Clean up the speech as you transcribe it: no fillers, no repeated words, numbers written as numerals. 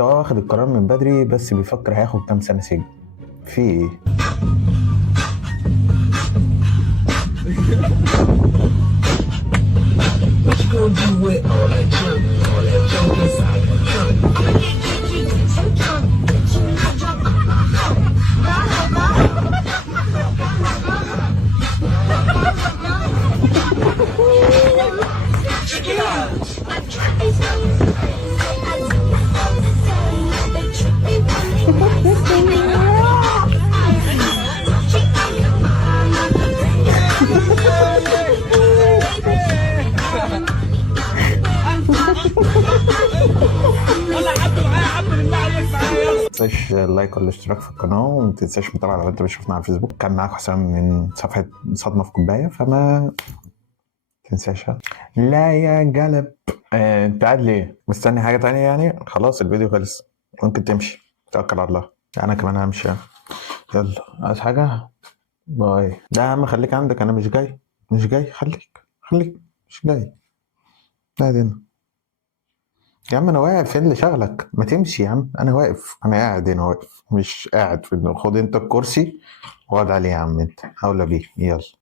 هو واخد القرار من بدري بس بيفكر هياخد كام سنة سجن. في ايه؟ متنساش اللايك والاشتراك في القناة ومتنساش متابعة لو انت بتشوفنا على الفيسبوك. كان معاك حسام من صفحة صدمة في كوباية، فما تنساش. لا يا جلب. انت قاعد ليه؟ مستني حاجة تانية يعني؟ خلاص الفيديو خلص، ممكن تمشي. توكل على الله، انا كمان همشي. يلا، عايز حاجة؟ باي. لا يا عم خليك عندك، انا مش جاي. مش جاي، خليك مش جاي. قاعد هنا يا عم. انا واقف، فين اللي شغلك؟ ما تمشي يا عم. انا واقف، انا قاعد هنا واقف، مش قاعد في خد انت الكرسي واقعد عليه يا عم. انت اولى بيه، يلا.